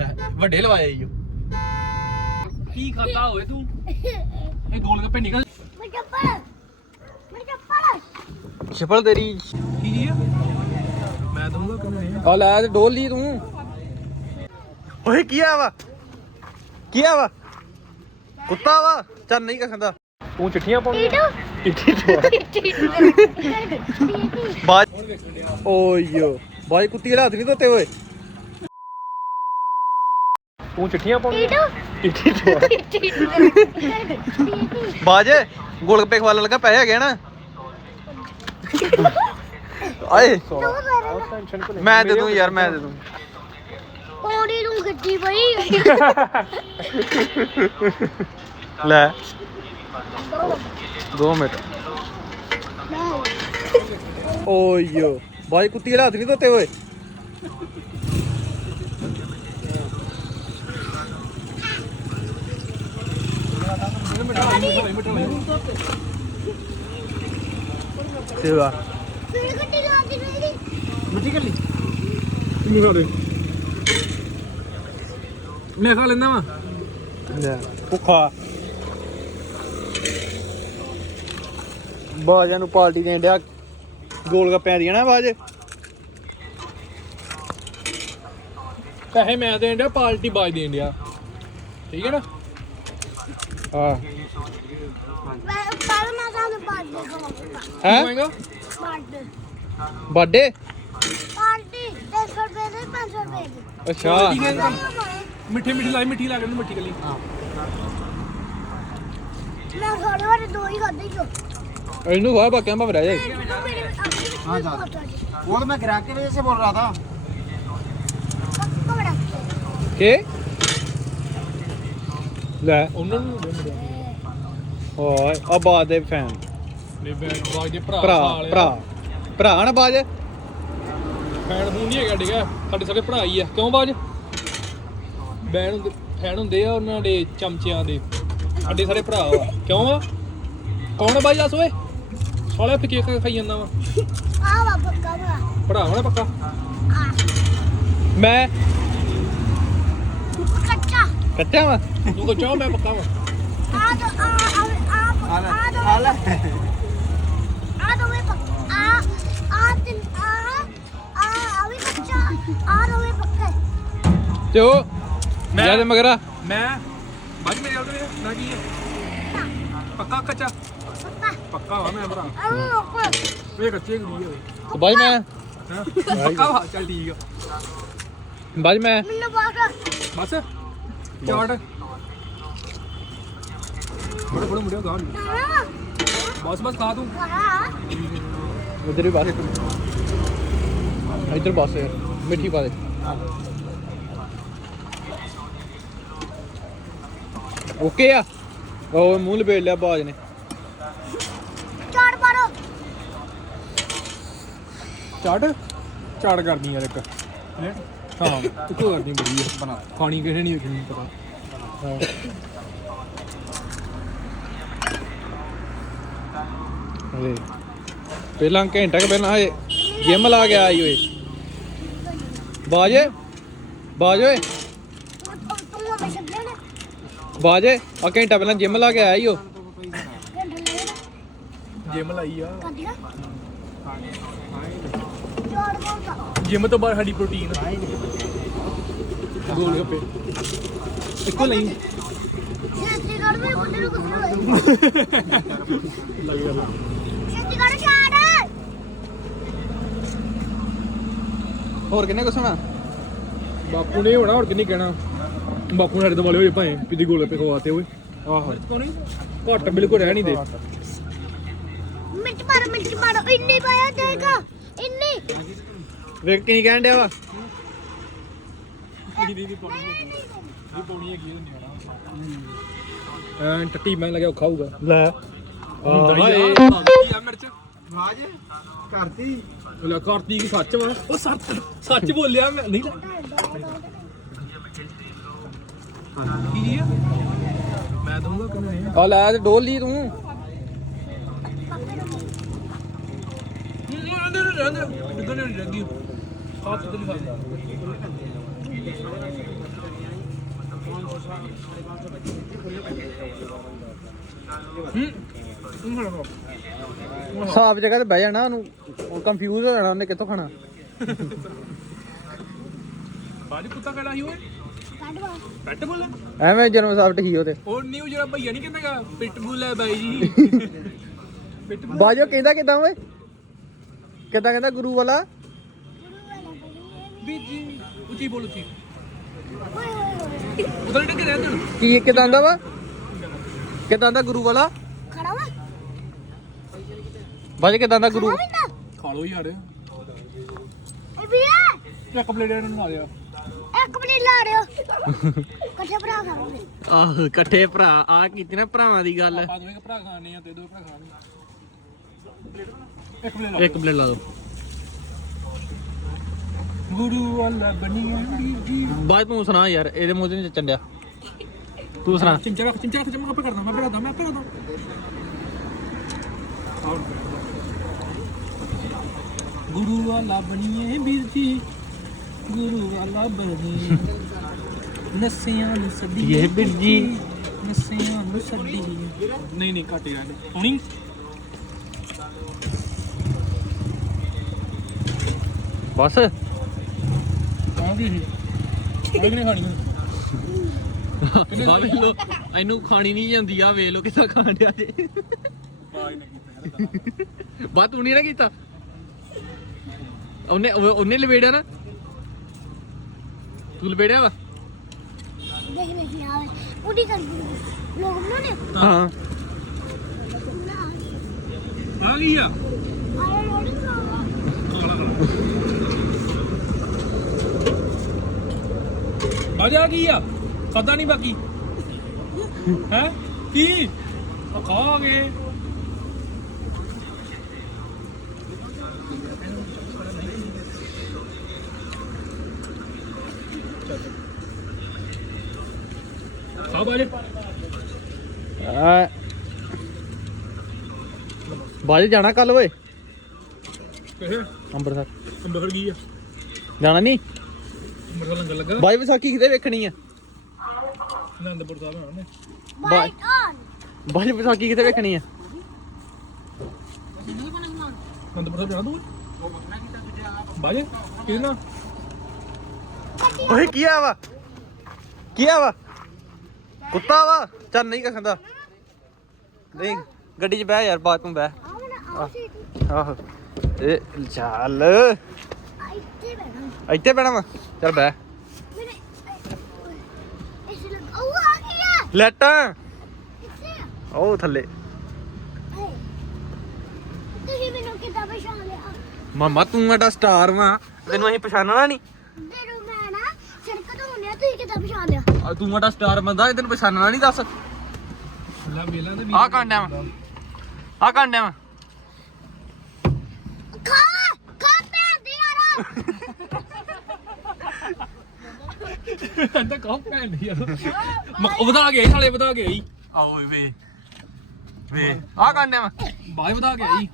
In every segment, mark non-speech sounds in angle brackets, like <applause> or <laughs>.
ਲੈ ਵੱਡੇ ਲਵਾਏ ਈ ਓ। ਕੀ ਖਾਤਾ ਹੋਏ ਤੂੰ? ਇਹ ਗੋਲ ਗੱਪੇ ਨਿਕਲ ਛਪਲ ਤੇਰੀ। ਕੀ ਜੀ ਮੈਂ ਦਊਂਗਾ ਕਿ ਨਹੀਂ? ਆ ਲੈ ਤੇ ਡੋਲ ਲਈ ਤੂੰ। ਓਏ ਕੀ ਆ ਵਾ? ਕੀ ਆ ਵਾ? ਕੁੱਤਾ ਵਾ? ਚੱਲ ਨਹੀਂ ਕਖੰਦਾ ਤੂੰ ਚਿੱਠੀਆਂ ਪਾਉਣੀ ਚਿੱਠੀ ਬਾਜ ਓਯੋ ਬਾਜ ਕੁੱਤੀ ਦੇ ਹੱਥ ਨਹੀਂ ਧੋਤੇ ਓਏ ਤੂੰ ਚਿੱਠੀਆਂ ਪਾਉਣੀ ਚਿੱਠੀ ਬਾਜ ਗੋਲਗੱਪੇ ਖਵਾਲਣ ਲੱਗਾ ਪੈਸੇ ਹੈਗੇ ਨਾ। ਆਏ। ਟੈਨਸ਼ਨ ਕੋ ਮੈਂ ਦੇ ਦੂੰ ਯਾਰ ਮੈਂ ਦੇ ਦੂੰ। ਪੌੜੀ ਨੂੰ ਗੱਡੀ ਪਈ। ਲੈ। 2 ਮਿੰਟ। ਓਯੋ ਬਾਈ ਕੁੱਤੀ ਦੇ ਹੱਥ ਨਹੀਂ ਧੋਤੇ ਓਏ ਮੈਂ ਖਾ ਲੈਂਦਾ ਵਾ। ਭੁੱਖਾ। ਬਾਜਾਂ ਨੂੰ ਪਾਰਟੀ ਦੇਣ ਡਿਆ ਗੋਲ ਗੱਪਿਆਂ ਦੀਆਂ ਨਾ ਬਾਜ। ਪੈਸੇ ਮੈਂ ਦੇਣ ਡਿਆ ਪਾਰਟੀ ਬਾਜ ਦੇਣ ਡਿਆ। ਠੀਕ ਹੈ ਨਾ? ਹਾਂ। ਪਰ ਪਰ ਮੈਂ ਤੁਹਾਨੂੰ ਬਾਡੇ ਕਰਾਂਗਾ ਹੈ ਹੋਏਗਾ ਬਾਡੇ ਬਰਥਡੇ ਪਾਰਟੀ 300 ਰੁਪਏ ਦੇ 500 ਰੁਪਏ ਦੀ ਅੱਛਾ ਠੀਕ ਹੈ ਮਿੱਠੀ ਮਿੱਠੀ ਲਾਈ ਮਿੱਠੀ ਲਾ ਕੇ ਮਿੱਠੀ ਕੱਲੀ ਮੈਂ ਥੋੜੇ ਵਾਰੇ ਦੋ ਹੀ ਖਾਦੇ ਜੋ ਇਹਨੂੰ ਖਵਾ ਬਾਕਿਆਂ ਭਾਵੇਂ ਰਹਿ ਜਾਏ हाँ जा वो तो मैं ग्राहक की वजह से बोल रहा था ਕੇ ਲੈ ਉਹਨਾਂ ਨੂੰ ਦੇ ਮੇਰੇ ਓਏ ਆ ਬਾਜ ਦੇ ਫੈਨ ਨੇ ਬਾਜ ਦੇ ਭਰਾ ਭਰਾ ਸਾਲੇ। ਭਰਾ। ਭਰਾ ਨਾ ਬਾਜ। ਫੈਨ ਫੂਨ ਨਹੀਂ ਹੈਗਾ ਡਿਗਾ। ਸਾਡੇ ਸਾਰੇ ਭਰਾ ਹੀ ਆ। ਕਿਉਂ ਬਾਜ? ਬੈਨ ਹੁੰਦੇ ਫੈਨ ਹੁੰਦੇ ਆ ਉਹਨਾਂ ਦੇ ਚਮਚਿਆਂ ਦੇ। ਸਾਡੇ ਸਾਰੇ ਭਰਾ ਵਾ ਕਿਉਂ ਆ? ਕੌਣ ਆ ਬਾਜ? ਦੱਸ ਓਏ। ਸਾਲੇ ਫਿੱਕੇ ਖਾਈ ਜਾਂਦਾ ਵਾ। ਆ ਵਾ ਪੱਕਾ ਵਾ। ਭਰਾ ਵਾ ਨਾ ਪੱਕਾ? ਆ ਮੈਂ ਕੱਚਾ। ਕੱਚਾ ਵਾ। ਤੂੰ ਕੋ ਚਾਹ ਮੈਂ ਪੱਕਾ ਵਾ। ਆ ਆ ਆ ਤੇ ਉਹ ਮੈਂ- ਜਦ ਮਗਰਾ ਮੈਂ ਬਾਜ ਮੇਰੇ ਉਹਦੇ ਨਾ ਕੀ ਹੈ ਪੱਕਾ ਕੱਚਾ ਪੱਕਾ ਪੱਕਾ ਵਾ ਮੈਂ ਭਰਾ ਆ ਨੋਕੋ ਇਹ ਕੱਚੇ ਕੁੜੀ ਹੋਏ ਤੇ ਬਾਜ ਮੈਂ ਹਾਂ ਪੱਕਾ ਵਾ ਚੱਲ ਠੀਕ ਆ ਬਾਜ ਮੈਂ ਮੈਨੂੰ ਬਾਗਾ ਬਸ ਚਾਟ ਬੜਾ ਬੜਾ ਮੁੰਡਿਆ ਗਾਣ ਬਸ ਬਸ ਖਾ ਤੂੰ। ਉਧਰ ਵੀ ਬਾਸ ਇੱਧਰ ਬਾਸ ਯਾਰ ਮਿੱਠੀ ਪਾ ਦੇ। ਓਕੇ ਆ। ਉਹ ਮੂੰਹ ਲਪੇਟ ਲਿਆ ਬਾਜ ਨੇ। ਚਾੜ ਮਾਰੋ। ਚਾਟ ਚਾਟ ਕਰਨੀ ਯਾਰ ਇੱਕ। ਹੈਂ? ਹਾਂ। ਇੱਕੋ ਕਰਨੀ ਬੜੀ ਬਣਾ ਖਾਣੀ ਕਿਸੇ ਨਹੀਂ ਵੇਖਣੀ ਪਤਾ। ਹਲੇ ਪਹਿਲਾਂ ਘੰਟਾ ਕੁ ਪਹਿਲਾਂ ਹਜੇ ਜਿਮ ਲਾ ਕੇ ਆਈ ਓਏ। ਬਾਜ ਬਾਜ ਓਏ। ਬਾਜ ਆ ਘੰਟਾ ਪਹਿਲਾਂ ਜਿਮ ਲਾ ਕੇ ਆਈ ਓ। ਜਿਮ ਲਾਈ ਆ। ਜਿਮ ਤੋਂ ਬਾਅਦ ਸਾਡੀ ਪ੍ਰੋਟੀਨ ਗੋਲ ਗੱਪੇ। ਇੱਕੋ ਲਈ। ਛੇਤੀ ਕਰ ਮੇਰੇ ਮੁੰਡੇ ਨੂੰ ਗੁੱਸਾ ਹੋਇਆ ਛੇਤੀ ਕਰ ਹੋਰ ਕਿੰਨੇ ਕੁ ਸੁਣਾ ਬਾਪੂ ਨੇ ਹੋਣਾ ਹੋਰ ਕਿੰਨੀ ਕਹਿਣਾ? ਬਾਪੂ ਨੇ ਸਾਡੇ ਤੋਂ ਵਾਲੇ ਹੋਏ ਭਾਵੇਂ ਪਿੱਦੀ ਗੋਲ ਗੱਪੇ ਖਵਾਤੇ ਓਏ। ਆਹੋ। ਘੱਟ ਬਿਲਕੁਲ ਰਹਿ ਨਹੀਂ ਦੇ। ਮਿੰਟ ਮਾਰ ਮਿੰਟ ਮਾਰ ਇੰਨੀ ਪਾਇਆ ਦੇਗਾ ਇੰਨੀ। ਵੇਖ ਕੀ ਕਹਿਣ ਡਿਆ ਵਾ। ਐ ਟੱਟੀ ਮੈਂ ਲੱਗਿਆ ਔਖਾ ਹੋਊਗਾ। ਲੈ। ਹੁੰਦਾ ਹੀ ਆ ਕੀ ਆ ਮਿਰਚ? ਆਵਾਜ਼ ਕਰਤੀ। ਲੈ ਕਰਤੀ ਕੀ ਸੱਚ ਵਾ? ਉਹ ਸੱਚ ਸੱਚ ਬੋਲਿਆ ਮੈਂ ਨਹੀਂ ਕੀ ਜੀ ਆ? ਮੈਂ ਦਊਂਗਾ ਕਿੰਨੇ ਆ। ਆ ਲੈ ਡੋਲ ਲਈ ਤੂੰ। ਨਹੀਂ ਰਹਿੰਦੀ ਖਾਸ ਨਹੀਂ ਖਾਂਦਾ ਸਾਫ਼ ਜਗ੍ਹਾ ਤੇ ਬਹਿ ਜਾਣਾ ਉਹਨੂੰ। ਕੰਫਿਊਜ਼ ਹੋ ਜਾਣਾ ਉਹਨੇ ਕਿੱਥੋਂ ਖਾਣਾ। ਬਾਜੀ ਕੁੱਤਾ ਕਿਹੜਾ ਸੀ ਓਏ। ਕੱਢ ਵਾ ਪੈਟ ਬੁੱਲ ਐਵੇਂ ਜਨਮ ਸਾਫਟ ਹੀ ਉਹਦੇ। ਉਹ ਨਿਊ ਜਿਹੜਾ ਭਈਆ ਨਹੀਂ ਕਹਿੰਦਾਗਾ ਪਿਟ ਬੁੱਲ ਹੈ ਬਾਈ ਜੀ। ਪਿਟ ਬੁੱਲ ਬਾਜੋ ਕਹਿੰਦਾ ਕਿਦਾਂ ਓਏ? ਕਿਦਾਂ ਕਹਿੰਦਾ ਗੁਰੂ ਵਾਲਾ? ਬੀਜੀ ਉੱਚੀ ਬੋਲ ਉੱਚੀ। ਉਧਰ ਡਿੱਗ ਰਿਹਾ ਤੂੰ ਕੀ ਕਿਦਾਂ ਦਾ ਵਾ? ਕਿਦਾਂ ਦਾ ਗੁਰੂ ਵਾਲਾ? ਖੜਾ ਵਾ। ਬਾਜ ਕਿਦਾਂ ਦਾ ਗੁਰੂ? ਵਿੰਦਾ ਖਾ ਲੋ ਯਾਰ। ਏ ਵੀਰੇ। ਇੱਕ ਪਲੇਟ ਇਹਨਾਂ ਨੂੰ ਆ ਗਿਆ ਇੱਕ ਮਿੰਟ ਲਾ ਰਿਓ ਕੱਠੇ ਭਰਾ ਖਾਵਾਂਗੇ। ਆਹ ਇਕੱਠੇ ਭਰਾ। ਆ ਕੀਤੀ ਨਾ ਭਰਾਵਾਂ ਦੀ ਗੱਲ। ਆਪਾਂ ਦੋਵੇਂ ਭਰਾ ਖਾਣੇ ਆ ਤੇ ਦੋ ਭਰਾ ਖਾਣੇ ਇੱਕ ਪਲੇਟ ਇੱਕ ਪਲੇਟ ਲਾ ਦੋ ਗੁਰੂ ਵਾਲਾ ਬੀਜੀ ਬਾਜ ਤੂੰ ਸੁਣਾ ਯਾਰ ਇਹਦੇ ਮੂੰਹ ਤੇ ਨਹੀਂ ਚੱਚਣ ਡਿਆ ਤੂੰ ਸੁਣਾ। ਚਿੰਚਾ ਰੱਖ ਚਿੰਚਾ ਰੱਖ ਚਿੰਚਾ ਮੈਂ ਆਪੇ ਕਰਦਾ ਮੈਂ ਆਪੇ ਕਰਦਾ ਮੈਂ ਆਪੇ ਕਰਦਾ। ਗੁਰੂ ਵਾਲਾ ਬਣੀਏ ਵੀਰ ਜੀ ਗੁਰੂ ਵਾਲਾ ਬਣੀਏ। ਨਸਿਆਂ ਨੂੰ ਸੱਡੀਏ ਇਹ ਵੀਰ ਜੀ। ਨਸਿਆਂ ਨੂੰ ਸੱਡੀਏ ਨਹੀਂ ਨਹੀਂ ਘੱਟ ਯਾਰ ਹੁਣੀ। ਬਸ। ਆ ਗਈ ਸੀ ਨਹੀਂ ਖਾਣੀ। ਬਾ ਵੇਖ ਲੋ ਇਹਨੂੰ ਖਾਣੀ ਨਹੀਂ ਜਾਂਦੀ ਆ ਵੇਖ ਲੋ ਕਿੱਦਾਂ ਖਾਣ ਡਿਆ ਜੇ। ਬਾ ਤੂੰ ਨਹੀਂ ਨਾ ਕੀਤਾ। ਉਹਨੇ ਉਹ- ਉਹਨੇ ਲਵੇੜਿਆ ਨਾ। ਤੂੰ ਲਵੇੜਿਆ ਵਾ? ਦੇਖ ਲੈ ਯਾਰ ਉਹਦੀ ਕਰ ਲੋਕ ਬਣਾਉਣੇ ਹਾਂ। ਆ ਗਈ ਖਾਵਾ ਆ ਗਈ ਆ। ਪਤਾ ਨਹੀਂ ਬਾਕੀ? ਹੈ? ਕੀ? ਖਾਵਾਂਗੇ ਖਾ ਬਾਜ। ਆ ਬਾਜ ਜਾਣਾ ਕੱਲ ਓਏ? ਕਿਹੇ? ਅੰਮ੍ਰਿਤਸਰ ਅੰਬਰ ਗਈ ਆ? ਜਾਣਾ ਨਹੀਂ ਦਾ ਲੰਗਰ ਲੱਗਾ। ਬਾਜ ਵਿਸਾਖੀ ਕਿਤੇ ਵੇਖਣੀ ਆ? ਅਨੰਦਪੁਰ ਸਾਹਿਬ ਹੋਣਾ ਨੇ ਆਨ ਬਾਜ ਵਿਸਾਖੀ ਕਿਤੇ ਵੇਖਣੀ ਆ। ਅਨੰਦਪੁਰ ਸਾਹਿਬ ਜਾਣਾ ਤੂੰ? ਬਾਜ ਕਿਹਦੇ ਨਾਲ ਓਏ ਕੀ ਆ ਵਾ? ਕੀ ਆ ਵਾ? ਕੁੱਤਾ ਵਾ? ਚੱਲ ਨਹੀਂ ਕਖੰਦਾ ਨਹੀਂ ਗੱਡੀ 'ਚ ਬਹਿ ਯਾਰ ਬਾਤ ਤੂੰ ਬਹਿ। ਆਹੋ ਇਹ ਚੱਲ। ਇੱਥੇ ਬਹਿਣਾ ਵਾ। ਚੱਲ ਬਹਿ ਮੇਰੇ ਇਸ ਲੱਗ ਉਹ ਆ ਗਿਆ ਲੈਟਾਂ ਆ? ਉਹ ਥੱਲੇ। ਤੁਸੀਂ ਮੈਨੂੰ ਕਿੱਦਾਂ ਪਛਾਣ ਲਿਆ? ਮਾਮਾ ਤੂੰ ਸਾਡਾ ਸਟਾਰ ਵਾ। ਤੈਨੂੰ ਅਸੀਂ ਪਛਾਣਨਾ ਨਹੀਂ ਮੈਨੂੰ ਮੈਂ ਨਾ ਸੜਕ ਤੋਂ ਹੁੰਦਿਆ ਤੁਸੀਂ ਕਿੱਦਾਂ ਪਛਾਣ ਲਿਆ? ਆ ਤੂੰ ਸਾਡਾ ਸਟਾਰ ਬੰਦਾ ਇਹ ਤੈਨੂੰ ਪਛਾਣਨਾ ਨਹੀਂ ਦੱਸ। ਅੱਲਾ ਵੇਲਾ ਤੇ ਆਹ ਕਾਂਡਿਆ ਵਾ। ਆ ਕਾਂਡਿਆ ਵਾ ਖਾ ਖਾ ਭੈਣ ਦੇ ਯਾਰਾ ਕਹਿੰਦਾ ਕਹੋ ਭੈਣ ਦੀ ਯਾਰ। ਮ- ਉਹ ਵਧਾ ਗਿਆ ਸਾਲੇ ਵਧਾ ਗਿਆ ਸੀ ਆਓ ਵੇ। ਵੇ ਆ ਕਾਂਡਿਆ ਵਾ ਬਾਅਦ ਵਧਾ ਗਿਆ ਸੀ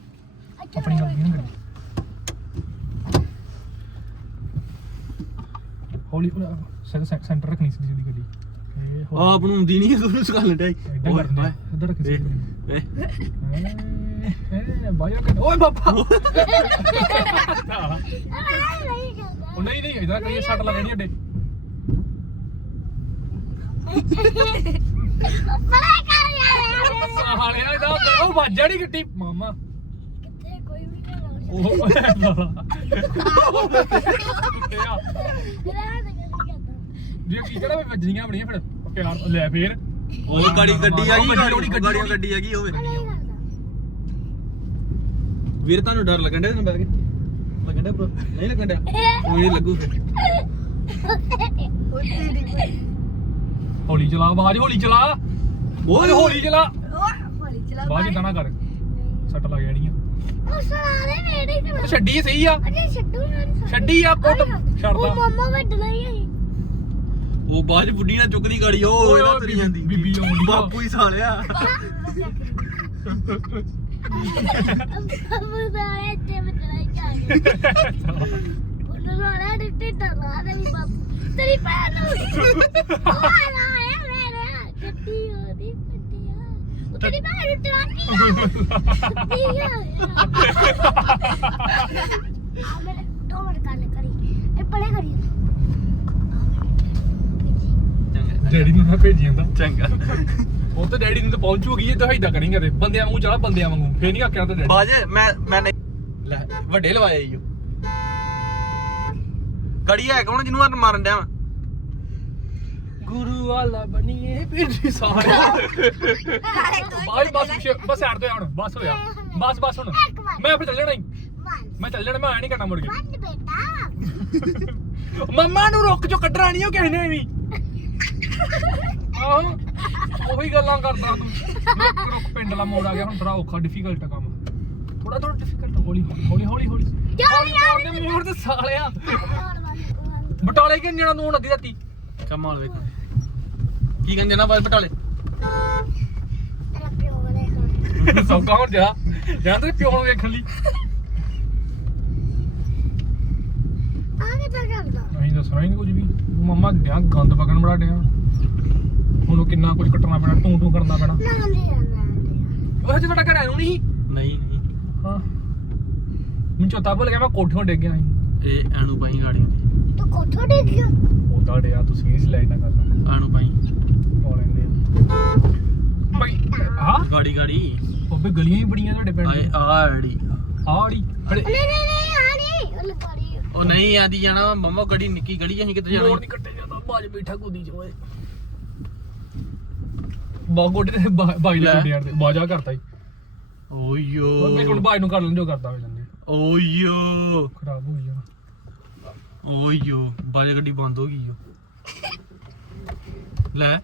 ਆਪਣੀ ਗੱਲ ਨਹੀਂ ਹੌਲੀ ਸੈਂਟਰ ਰੱਖਣੀ ਸੀ ਦੀ ਗੱਡੀ। ਇਹ ਆ ਬਣਾਉਂਦੀ ਨਹੀਂ ਤੂੰ ਸਿਖਾਣ ਡਿਆ ਇੱਧਰ ਓਏ ਕਰਨਾ ਓਏ ਇੱਧਰ ਰੱਖੀ ਸੀ ਵੇ ਏ ਬਾਇਆ ਕਹਿੰਦਾ ਓਏ ਬਾਬਾ। <laughs> ਉਹ ਨਹੀਂ ਨਹੀਂ ਇਧਰ ਕਰੀਏ ਸੱਟ ਲੱਗਣੀ ਅੱਡੇ ਪਰੇ ਕਰ ਯਾਰ ਸਾਲੇ ਇਹਦਾ ਉਹ ਵੱਜਾ ਨਹੀਂ ਗੱਡੀ ਮਾਮਾ। ਕਿੱਥੇ ਕੋਈ ਵੀ ਨਹੀਂ ਉਹ ਕਿੱਥੇ ਆ ਜੇ ਕੀ ਕਿਹੜਾ ਵੀ ਵੱਜਣੀਆਂ ਬਣੀਆਂ ਫਿਰ ਪਿਆਰ ਲੈ ਫੇਰ। ਉਹ ਗਾੜੀ ਗੱਡੀ ਆ ਉਹ ਗਈ ਗੱਡੀ ਉਹਦੀ ਗੱਡੀ ਗਾੜੀ ਉਹਦੀ। ਗੱਡੀ ਆ ਗਈ ਹੋਵੇ ਵੀਰ ਤੁਹਾਨੂੰ ਡਰ ਲੱਗਣ ਡਿਆ ਤੈਨੂੰ ਬੈਠ ਕੇ? ਲੱਗਣ ਡਿਆ? ਨਹੀਂ ਲੱਗਣ ਡਿਆ? <laughs> ਉਹ ਨਹੀਂ ਲੱਗੂ ਫਿਰ। ਹੌਲੀ ਚਲਾ ਬਾਜ ਹੌਲੀ ਚਲਾ। ਓਏ। ਹੌਲੀ ਚਲਾ। ਹੌਲੀ ਚਲਾ ਬਾਜ ਨਾ ਕਰ। ਸੱਟ ਲੱਗ ਜਾਣੀ ਆ। ਉਹ ਮੇਰੇ ਉਹ ਛੱਡੀ ਸਹੀ ਆ। ਅਜੇ ਛੱਡੂ ਨਾ ਛੱਡੀ ਆ ਪੁੱਟ ਉਹ ਛੱਡਦਾ। ਮੰਮਾ ਵੱਡ ਲਈ ਹੈ ਉਹ ਚ ਬੁੱਢੀ ਨਾਲ ਚੁੱਕਦੀ ਗਾੜੀ ਉਹ ਓਏ ਇਹਦਾ ਤਰੀ ਜਾਂਦੀ। ਬੀਬੀ ਆਉਂਦੀ। ਬਾਪੂ ਹੀ ਸਾਲਿਆ। ਅਬੂ ਸਾਰੇ ਤੇ ਬਤਲਾਈ ਚਾਹੀਏ ਉਹਨਾਂ ਸਾਰਾ ਡਿੱਟੇ ਡਰਾ ਦੇ ਬਾਪੂ। ਤੇਰੀ ਭੈਣ ਨੂੰ <laughs> ਉਹ ਆਇਆ ਹੈ ਦੀ ਉਹਦੀ ਪੱਟਿਆ ਉਹ ਤੇਰੀ ਭੈਣ ਨੂੰ ਚਲਾਨੀ ਆ ਆ। ਮੇਰੇ ਦੋ ਮਿੰਟ ਗੱਲ ਕਰੀ ਇਹ ਪੜੇ ਕਰੀ ਡੈਡੀ ਨੂੰ ਨਾ ਭੇਜੀ ਜਾਂਦਾ। ਚੰਗਾ। ਉਹ ਤਾਂ ਡੈਡੀ ਨੂੰ ਤਾਂ ਪਹੁੰਚੂਗੀ ਇਹ ਤਾਂ ਇਦਾਂ ਕਰੀ ਕਰੇ ਬੰਦਿਆਂ ਵਾਂਗੂ ਚਲਾ ਬੰਦਿਆਂ ਵਾਂਗੂ। ਫੇਰ ਨਹੀਂ ਆਖਿਆ ਤਾਂ ਡੈਡੀ। ਬਾਜ ਮੈਂ ਮੈਂ ਨਹੀਂ ਲੈ ਵੱਡੇ ਲਵਾਇਆ ਈ ਓ। ਗੜੀ ਹੈ ਕੌਣ ਜਿਹਨੂੰ ਹੱਥ ਮਾਰਨ ਡਿਆ ਵਾਂ? ਗੁਰੂ ਵਾਲਾ ਬਣੀਏ ਪੀੜੀ ਸਾਰੇ ਬਾਈ ਬਸ ਬਸ ਹਟ ਤੋਂ ਹੁਣ ਬਸ ਹੋਇਆ। ਬਸ ਬਸ ਹੁਣ। ਮੈਂ ਫਿਰ ਚੱਲ ਜਾਣਾ ਈ। ਮੈਂ ਚੱਲ ਜਾਣਾ ਮੈਂ ਆਇਆ ਨਹੀਂ ਕਰਨਾ ਮੁੜ ਕੇ। ਬੇਟਾ। ਮੰਮਾ ਨੂੰ ਰੁੱਕ ਚੋ ਕੱਢਣਾ ਨਹੀਂ ਉਹ ਕਿਸੇ ਨੇ ਵੀ। ਆਹੋ ਉਹੀ ਗੱਲਾਂ ਕਰਦਾ ਤੂੰ। ਰੁੱਕ ਰੁੱਕ ਪਿੰਡ ਵਾਲਾ ਮੋੜ ਆ ਗਿਆ। ਹੁਣ ਥੋੜਾ ਔਖਾ ਡਿਫਿਕਲਟ ਕੰਮ। ਥੋੜਾ ਥੋੜਾ ਡਿਫਿਕਲਟ ਹੌਲੀ ਹੌਲੀ ਹੌਲੀ ਹੌਲੀ ਹੌਲੀ। ਮੋੜ ਦੇ ਮੋੜ ਤੇ ਸਾਲਿਆ। ਬਟਾਲੇ ਕਿ ਜਿਹੜਾ ਨੂੰ ਅੱਧੀ ਰਾਤੀ? ਕਮਾਲ ਵੇਖ। ਕੀ ਕਹਿੰਦੇ ਨਾ ਬਾਜ ਬਟਾਲੇ ਤੇਰਾ ਪਿਓ ਵਾਲੇ ਸੌਕਾ ਹੁਣ ਜਾ। ਜਾਂ ਤੇ ਪਿਓ ਨੂੰ ਵੇਖਣ ਲਈ। ਨਹੀਂ ਦੱਸਣਾ ਹੀ ਨਹੀਂ ਕੁਝ ਵੀ। ਮੰਮਾ ਗੰਦ ਪਕਣ ਬੜਾ ਡਿਆ। ਹੁਣ ਉਹ ਕਿੰਨਾ ਕੁਝ ਕੱਟਣਾ ਪੈਣਾ ਟੂੰ ਟੂੰ ਕਰਨਾ ਪੈਣਾ। ਉਹ ਜਿਹੜਾ ਘਰ ਆਇਆ ਨਹੀਂ? ਨਹੀਂ ਨਹੀਂ। ਹਾਂ। ਮੈਨੂੰ ਚੋਤਾ ਭੁੱਲ ਗਿਆ ਮੈਂ ਕੋਠਿਓਂ ਡਿੱਗ ਗਿਆ ਸੀ। ਇਹ ਐਣੂ ਪਾਈ ਗਾੜੀਆਂ ਦੀ ਤੂੰ ਕੋਠੋ ਦੇਖ ਗਿਆ? ਉਹਦਾ ਡਿਆ ਤੁਸੀਂ ਇਸ ਲਾਈਨ ਨਾ ਕਰਨਾ ਐਣੂ ਪਾਈ ਪਾ ਲੈਂਦੇ ਆ ਭਾਈ ਹਾਂ ਗਾੜੀ ਗਾੜੀ ਉਹ ਵੀ ਗਲੀਆਂ ਹੀ ਬੜੀਆਂ ਤੁਹਾਡੇ ਪਿੰਡ ਆਏ ਆ ਐੜੀ ਆੜੀ। ਨਹੀਂ ਨਹੀਂ ਨਹੀਂ ਆ ਨਹੀਂ ਉਹ ਲਗਾੜੀ ਉਹ ਨਹੀਂ ਆਦੀ ਜਾਣਾ ਮੰਮਾ ਗੜੀ ਨਿੱਕੀ ਗੜੀ ਅਸੀਂ ਕਿੱਥੇ ਮੋੜ ਜਾਣਾ ਨਹੀਂ ਕੱਟੇ ਜਾਂਦਾ ਬਾਜ ਬੈਠਾ ਕੁਦੀ ਚ ਓਏ। ਬਾ ਗੋਡੇ ਤੇ ਬਾ- ਬਾਈ ਲੈ। ਕੱਢਿਆ ਤੇ ਬਾਜਾ ਕਰਤਾ ਹੀ ਓਯੋ ਉਹ ਮੈਂ ਹੁਣ ਬਾਈ ਨੂੰ ਕਰ ਲੈਣ ਜੋ ਕਰਦਾ ਹੋ ਜਾਂਦੇ। ਓਯੋ ਖਰਾਬ ਹੋ ਗਿਆ ਓਯੋ ਬਾਜ ਗੱਡੀ ਬੰਦ ਹੋ ਗਈ ਓ। ਲੈ।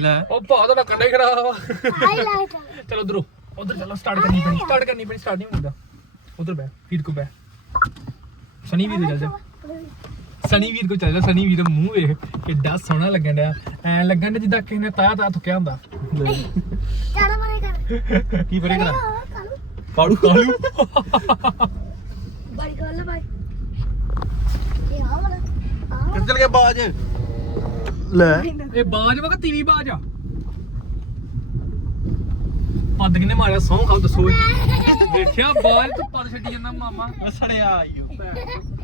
ਲੈ। ਉਹ ਭਾ ਦਾ ਕੰਡਾ ਹੀ ਖਰਾਬ ਹਾਈਲਾਈਟ ਚਲੋ ਉਧਰੋਂ ਉਧਰ ਚਲੋ ਸਟਾਰਟ ਕਰਨੀ ਪੈਣੀ ਸਟਾਰਟ ਕਰਨੀ ਪੈਣੀ ਸਟਾਰਟ ਨਹੀਂ ਹੁੰਦਾ। ਉਧਰ ਬੈ ਵੀਰ ਕੋ ਬੈ ਸਨੀ ਵੀਰ ਦੇ ਚੱਲ ਜਾ। ਸਨੀ ਵੀਰ ਕੋ ਚੱਲ ਜਾ ਸਨੀ ਵੀਰ ਦਾ ਮੂੰਹ ਵੇਖ ਕਿੱਡਾ ਸੋਹਣਾ ਲੱਗਣ ਡਿਆ। ਐ ਲੱਗਣ ਡਿਆ ਜਿੱਦਾਂ ਕਿਸੇ ਨੇ ਤਾਇਆ ਤਾਇਆ ਥੁੱਕਿਆ ਹੁੰਦਾ। ਚਾੜਾ ਮਾਰੇ ਕਰ। ਕੀ ਪਰੇ ਕਰਾ? ਕਾਲੂ। ਪਾੜੂ ਕਾਲੂ। ਬੜੀ ਗੱਲ ਬਾਈ ਇਹ ਆ ਵਾਲਾ ਆ ਕਿੱਥੇ ਚਲ ਗਿਆ ਬਾਜ। ਲੈ। ਇਹ ਬਾਜ ਵਾ ਕਿ ਤੀਵੀਂ ਬਾਜ ਆ? ਪੱਦ ਕਿਨੇ ਮਾਰਿਆ? ਸੌਂ ਖਾਓ ਦੱਸੋ। ਵੇਖਿਆ ਬਾਜ ਤੂੰ ਪੱਦ ਛੱਡੀ ਜਾਂਦਾ ਮਾਮਾ। ਸੜਿਆ ਆਈਓ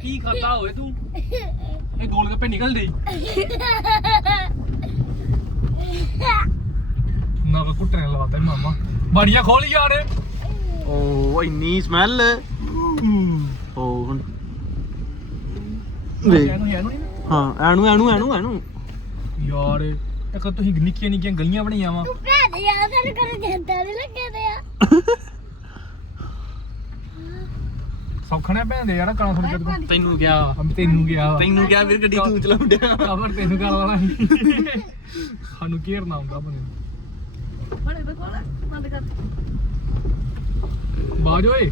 ਕੀ ਖਾਤਾ ਹੋਏ ਤੂੰ? ਇਹ ਗੋਲ ਗੱਪੇ ਨਿਕਲ ਡਈ ਨਾ ਕੋ ਕੁੱਟਣ ਲਵਾਤਾ ਮਾਮਾ। ਬੜੀਆਂ ਖੋਲ ਯਾਰ। ਓ ਇੰਨੀ ਸਮੈਲ ਓ ਹੁਣ। ਵੇਖ। ਹਾਂ ਐਣੂ ਐਣੂ ਐਣੂ ਐਣੂ ਯਾਰ ਇੱਕ ਤਾਂ ਤੁਸੀਂ ਨਿੱਕੀਆਂ ਨਿੱਕੀਆਂ ਗਲੀਆਂ ਬਣਾਈਆਂ ਵਾ। ਤੂੰ ਭੈਣ ਯਾਰ ਤੈਨੂੰ ਕਰ ਜਾਂਦਾ ਨਹੀਂ ਲੱਗੇ ਤੇ ਆ। ਸੌਖਣਾ ਭੈਂਦੇ ਯਾਰ ਕਾਣਾ ਥੋੜੀ ਜਿਹਾ ਤੈਨੂੰ ਗਿਆ ਅੰਬ ਤੈਨੂੰ ਗਿਆ ਵਾ ਤੈਨੂੰ ਗਿਆ ਵੀਰ ਗੱਡੀ ਤੂੰ ਚਲਾਉਂਦਿਆ ਕਵਰ ਤੈਨੂੰ ਕਰ ਸੀ? ਸਾਨੂੰ ਕੇਅਰ ਨਾ। ਹੁੰਦਾ ਬੰਦੇ ਬਾਜ ਓਏ।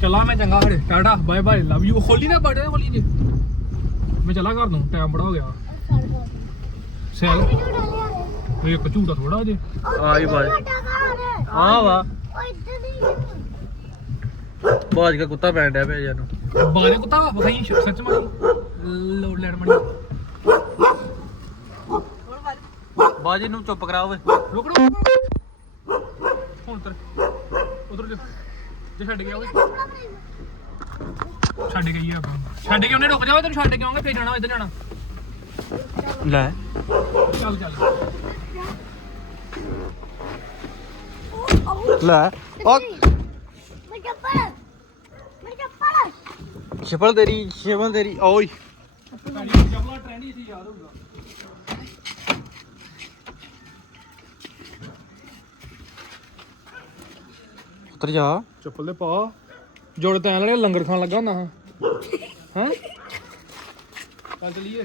ਚਲਾ ਮੈਂ ਚੰਗਾ ਖੜੇ tata bye bye. Love you ਹੋਲੀ ਨਾ ਬੜੇ ਹੋਲੀ ਜੀ। ਮੈਂ ਚਲਾ ਕਰ ਦੂੰ ਟਾਈਮ ਬੜਾ ਹੋ ਗਿਆ। ਸੈਲ ਇਹ ਇੱਕ ਝੂਟਾ ਥੋੜਾ ਜੇ ਆਈ ਬਾਜ। ਆ ਵਾ। ਉਹ ਇੱਧਰ ਨਹੀਂ ਬਾਜ ਦਾ ਕੁੱਤਾ ਪੈਣ ਡਿਆ ਪਿਆ ਯਾਰ ਨੂੰ ਬਾਰੇ ਕੁੱਤਾ ਵਖਾਈ ਸੱਚ ਮਾਰੀ ਲੋਡ ਲੈਣ ਮਣੀ ਬਾਜ ਨੂੰ ਚੁੱਪ ਕਰਾ ਓਏ। ਰੁਕ ਰੁਕ ਹੁਣ ਤਰ ਉਧਰ ਜੇ। ਜੇ ਛੱਡ ਗਿਆ ਓਏ। ਛੱਡ ਗਈ ਆ ਆਪਾਂ। ਛੱਡ ਕੇ ਉਹਨੇ ਰੁਕ ਜਾਓ ਤੈਨੂੰ ਛੱਡ ਕੇ ਆਉਂਗਾ ਫੇਰ ਜਾਣਾ ਇੱਧਰ ਜਾਣਾ। ਲੈ। ਚੱਲ ਚੱਲ ਲੈ। ਓ। ਮੈਂ ਚੱਪਲ ਮੈਂ ਚੱਪਲ ਛਪਲ ਤੇਰੀ ਛਪਲ ਤੇਰੀ। ਓਏ। ਜਮਲਾ ਟ੍ਰੈਂਡੀ ਸੀ ਯਾਦ ਹੋਊਗਾ ਉਤਰ ਜਾ। ਚੱਪਲ ਦੇ ਪਾ। ਜੋੜ ਤੈਂ ਲੜੇ ਲੰਗਰ ਖਾਣ ਲੱਗਾ ਹੁੰਦਾ ਹਾਂ। ਹਾਂ? ਚੱਲ ਚਲੀਏ।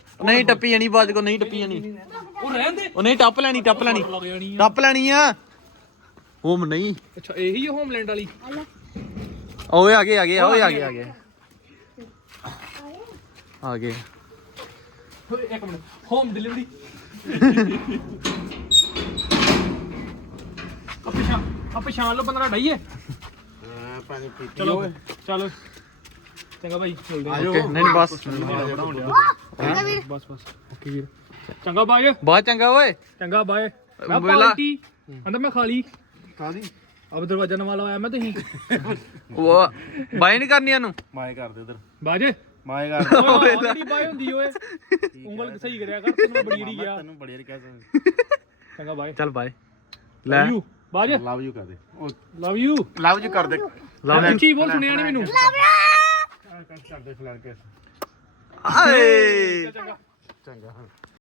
ਨਹੀਂ ਟੱਪੀ ਜਾਣੀ ਬਾਜ ਕੋ ਨਹੀਂ ਟੱਪੀ ਜਾਣੀ ਉਹ ਰਹਿਣ ਦੇ ਉਹ ਨਹੀਂ ਟੱਪ ਲੈਣੀ ਟੱਪ ਲੈਣੀ ਲੱਗ ਜਾਣੀ ਆ ਟੱਪ ਲੈਣੀ ਆ ਹੋਮ ਨਹੀਂ ਅੱਛਾ ਇਹੀ ਹੈ ਹੋਮਲੈਂਡ ਵਾਲੀ ਓਏ ਆ ਗਏ ਆ ਗਏ ਓਏ ਆ ਗਏ ਆ ਗਏ ਆ ਗਏ ਓਏ ਇੱਕ ਮਿੰਟ ਹੋਮ ਡਿਲੀਵਰੀ ਆ ਪਛਾਣ ਆ ਪਛਾਣ ਲੋ ਬੰਦਾ ਡਾਈਏ ਚਲੋ ਚਲੋ ਚੰਗਾ ਭਾਈ ਚਲਦੇ ਆ ਓਕੇ ਨਹੀਂ ਬਸ ਚੰਗਾ ਵੀਰ। ਬਸ ਬਸ। ਓਕੇ ਵੀਰ। ਚੰਗਾ ਬਾਏ ਬਹੁਤ ਚੰਗਾ ਓਏ। ਚੰਗਾ ਬਾਏ ਮੈਂ ਵੇਲਾ। ਪਾਰਟੀ। ਅੰਦਰ ਮੈਂ ਖਾ ਲਈ। ਕਾਦੀ ਅਬ ਦਰਵਾਜ਼ਾ ਨਵਾਂ ਲਵਾਇਆ ਮੈਂ ਤੁਸੀਂ। ਉਹ ਬਾਈ ਨਹੀਂ ਕਰਨੀ ਇਹਨੂੰ। ਮਾਏ ਕਰ ਦੇ ਉਧਰ। ਬਾਜੇ। ਮਾਏ ਕਰ ਓਏ ਜਿਹੜੀ ਬਾਏ ਹੁੰਦੀ ਓਏ। ਉਂਗਲ ਸਹੀ ਕਰਿਆ ਕਰ ਤੈਨੂੰ ਬੜੀ ਰੀ ਗਿਆ ਤੈਨੂੰ ਬੜੀ ਵਾਰੀ ਕਹਿ ਸਕਦਾ। ਚੰਗਾ ਬਾਏ ਚੱਲ ਬਾਏ ਲੈ। ਲਵ ਯੂ ਬਾਜੇ। ਲਵ ਯੂ ਕਰ ਦੇ ਲਵ ਯੂ ਲਵ ਯੂ ਕਰ ਦੇ ਲਵ ਯੂ ਕੀ ਬੋਲ ਸੁਣਿਆ ਨਹੀਂ ਮੈਨੂੰ। ਕਰ ਦੇ ਫਲੈਣ ਕੇ ਆਏ। ਚੰਗਾ ਚੰਗਾ।